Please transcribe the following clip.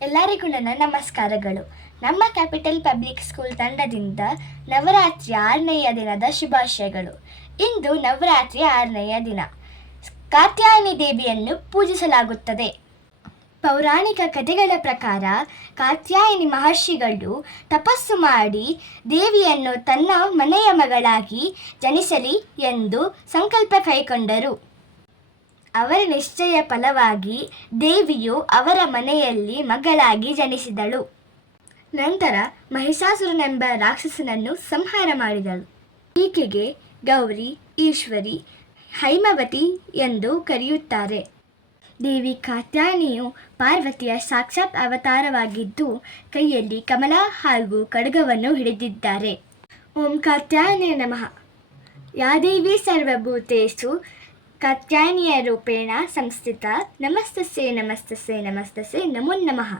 ಎಲ್ಲರಿಗೂ ನನ್ನ ನಮಸ್ಕಾರಗಳು. ನಮ್ಮ ಕ್ಯಾಪಿಟಲ್ ಪಬ್ಲಿಕ್ ಸ್ಕೂಲ್ ತಂಡದಿಂದ ನವರಾತ್ರಿ 6ನೆಯ ದಿನದ ಶುಭಾಶಯಗಳು. ಇಂದು ನವರಾತ್ರಿ 6ನೆಯ ದಿನ. ಕಾತ್ಯಾಯನಿ ದೇವಿಯನ್ನು ಪೂಜಿಸಲಾಗುತ್ತದೆ. ಪೌರಾಣಿಕ ಕಥೆಗಳ ಪ್ರಕಾರ ಕಾತ್ಯಾಯನಿ ಮಹರ್ಷಿಗಳು ತಪಸ್ಸು ಮಾಡಿ ದೇವಿಯನ್ನು ತನ್ನ ಮನೆಯ ಮಗಳಾಗಿ ಜನಿಸಲಿ ಎಂದು ಸಂಕಲ್ಪ ಕೈಗೊಂಡರು. ಅವರ ನಿಶ್ಚಯ ಫಲವಾಗಿ ದೇವಿಯು ಅವರ ಮನೆಯಲ್ಲಿ ಮಗಳಾಗಿ ಜನಿಸಿದಳು. ನಂತರ ಮಹಿಷಾಸುರನೆಂಬ ರಾಕ್ಷಸನನ್ನು ಸಂಹಾರ ಮಾಡಿದಳು. ಈಕೆಗೆ ಗೌರಿ, ಈಶ್ವರಿ, ಹೈಮವತಿ ಎಂದು ಕರೆಯುತ್ತಾರೆ. ದೇವಿ ಕಾತ್ಯಾಯನಿಯು ಪಾರ್ವತಿಯ ಸಾಕ್ಷಾತ್ ಅವತಾರವಾಗಿದ್ದು ಕೈಯಲ್ಲಿ ಕಮಲ ಹಾಗೂ ಖಡ್ಗವನ್ನು ಹಿಡಿದಿದ್ದಾರೆ. ಓಂ ಕಾತ್ಯಾಯನೇ ನಮಃ. ಯಾ ದೇವಿ ಸರ್ವಭೂತೇಷು ಕಾತ್ಯಾಯನಿಯ ರೂಪೇಣ ಸಂಸ್ಥಿತ. ನಮಸ್ತಸ್ಯೈ ನಮಸ್ತಸ್ಯೈ ನಮಸ್ತಸ್ಯೈ ನಮೋ ನಮಃ.